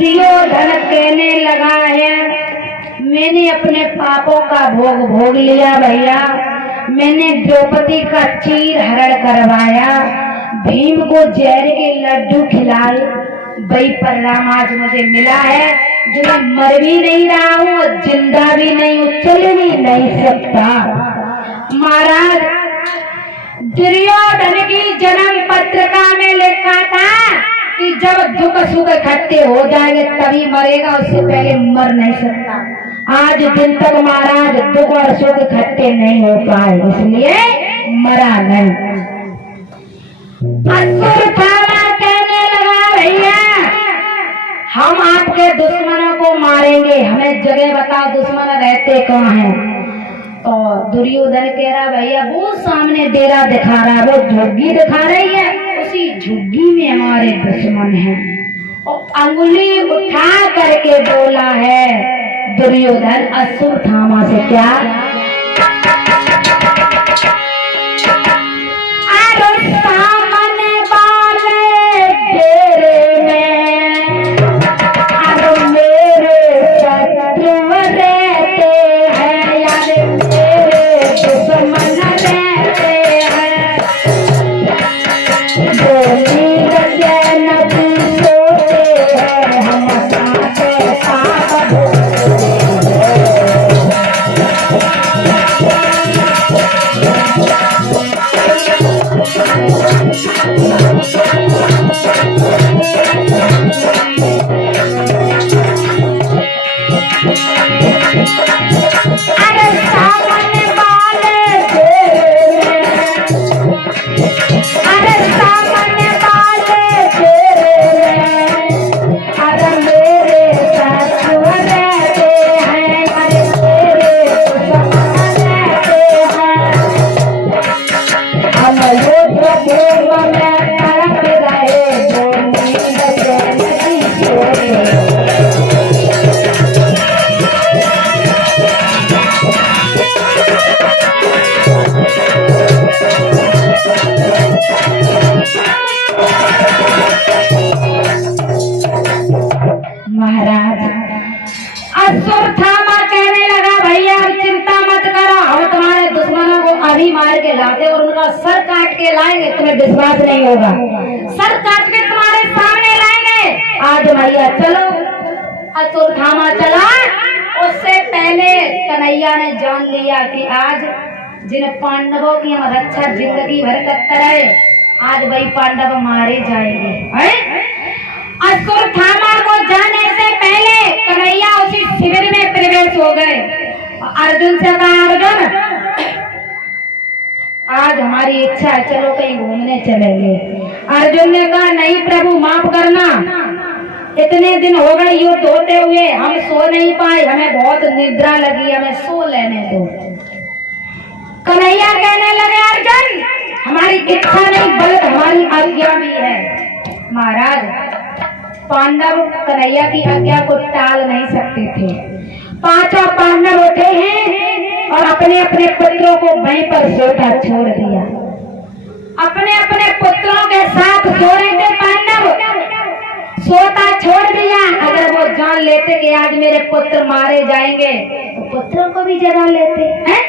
दुर्योधन कहने लगा है, मैंने अपने पापों का भोग भोग लिया भैया। मैंने द्रौपदी का चीर हरण करवाया, भीम को जहर के लड्डू खिलाए, वही परिणाम आज मुझे मिला है। जो मैं मर भी नहीं रहा हूँ और जिंदा भी नहीं हूँ, चल भी नहीं सकता। महाराज, दुर्योधन की जन्म पत्रिका में लिखा था कि जब दुख सुख इकट्ठे हो जाएंगे तभी मरेगा, उससे पहले मर नहीं सकता। आज दिन तक महाराज दुख और सुख इकट्ठे नहीं हो पाए, इसलिए मरा नहीं। अश्वत्थामा कहने लगा, भैया हम आपके दुश्मनों को मारेंगे, हमें जगह बताओ दुश्मन रहते कहाँ हैं। तो दुर्योधन कह रहा, भैया वो सामने डेरा दिखा रहा है, वो झुग्गी दिखा रही है, उसी झुग्गी में हमारे दुश्मन हैं। और अंगुली उठा करके बोला है दुर्योधन अश्वत्थामा से, क्या अश्वत्थामा कहने लगा, भैया चिंता मत करो, हम तुम्हारे दुश्मनों को अभी मार के लाते और उनका सर काट के लाएंगे, तुम्हें विश्वास नहीं होगा, सर काट के तुम्हारे सामने लाएंगे। आज भैया चलो। अश्वत्थामा चला। उससे पहले कन्हैया ने जान लिया कि आज जिन पांडवों की हम रक्षा जिंदगी भर करते रहे, आज वही पांडव मारे जाएंगे। अश्वत्थामा को जाने से पहले कन्हैया उसी शिविर में प्रवेश हो गए। अर्जुन से कहा, अर्जुन आज हमारी इच्छा है, चलो कहीं घूमने चलेंगे। अर्जुन ने कहा, नहीं प्रभु माफ करना, इतने दिन हो गए युद्ध होते हुए, हम सो नहीं पाए, हमें बहुत निद्रा लगी, हमें सो लेने दो। कन्हैया कहने लगे, अर्जुन हमारी इच्छा नहीं बल्कि हमारी आज्ञा भी है। महाराज, पांडव कन्हैया की आज्ञा को टाल नहीं सकते थे। पांचों पांडव उठे हैं और अपने अपने पुत्रों को वहीं पर सोता छोड़ दिया। अपने अपने पुत्रों के साथ सो रहे थे पांडव, सोता छोड़ दिया। अगर वो जान लेते कि आज मेरे पुत्र मारे जाएंगे तो पुत्रों को भी जगा लेते हैं।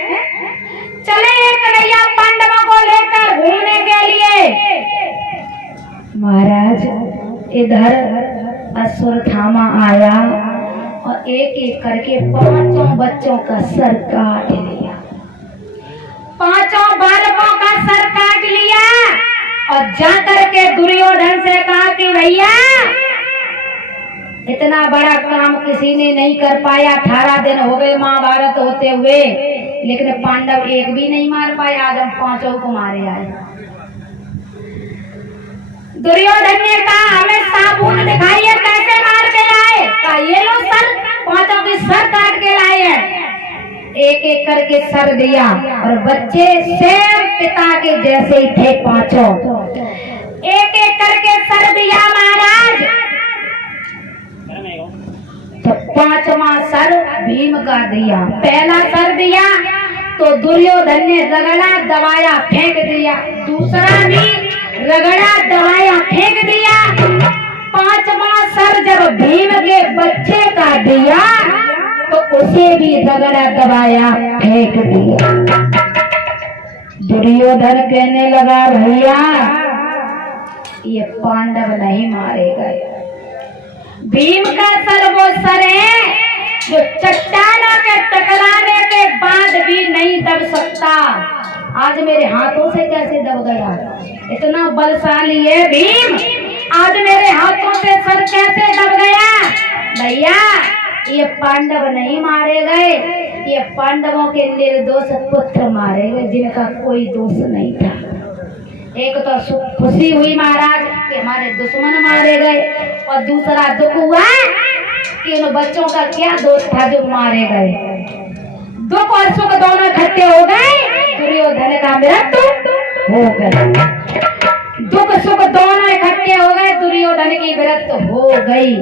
चले कन्हैया पांडवों को लेकर घूमने के लिए। महाराज, इधर अश्वत्थामा आया और एक एक करके पांचों बच्चों का सर काट लिया, पांचों बालकों का सर काट लिया और जाकर के दुर्योधन से कहा कि भैया इतना बड़ा काम किसी ने नहीं कर पाया, 18 दिन हो गए महाभारत होते हुए, लेकिन पांडव एक भी नहीं मार पाए, आज हम पांचों को मारे आए। दुर्योधन ने कहा, हमें साबुन दिखाइए, कैसे मार के लाए? कहा, ये लो सर, पांचों के सर काट के लाए हैं। एक एक करके सर दिया और बच्चे सेम पिता के जैसे ही थे पांचों, एक एक करके सर दिया महाराज। तो पांचवा सर भीम का दिया। पहला सर दिया तो दुर्योधन ने रगड़ा दबाया फेंक दिया, दूसरा भी रगड़ा दबाया फेंक दिया। पांचवा सर जब भीम दिया तो उसे भी रगड़ा दबाया फेंक दिया। दुर्योधन कहने लगा भैया ये पांडव नहीं मारे गए। भीम का सर वो सर है जो चट्टानों के टकराने के बाद भी नहीं दब सकता। आज मेरे हाथों से कैसे दब गया? इतना बलशाली है भीम, आज मेरे हाथों से सर कैसे दब गया? भैया ये पांडव नहीं मारे गए, ये पांडवों के निर्दोष पुत्र मारे गए जिनका कोई दोष नहीं था। एक तो खुशी हुई महाराज कि हमारे दुश्मन मारे गए, और दूसरा दुख हुआ कि उन बच्चों का क्या दोष था जो मारे गए। दुख और सुख दोनों इकट्ठे हो गए, दुर्योधन का मृत्यु हो गई। दुख सुख दोनों इकट्ठे हो गए, दुर्योधन की मृत्यु हो गई।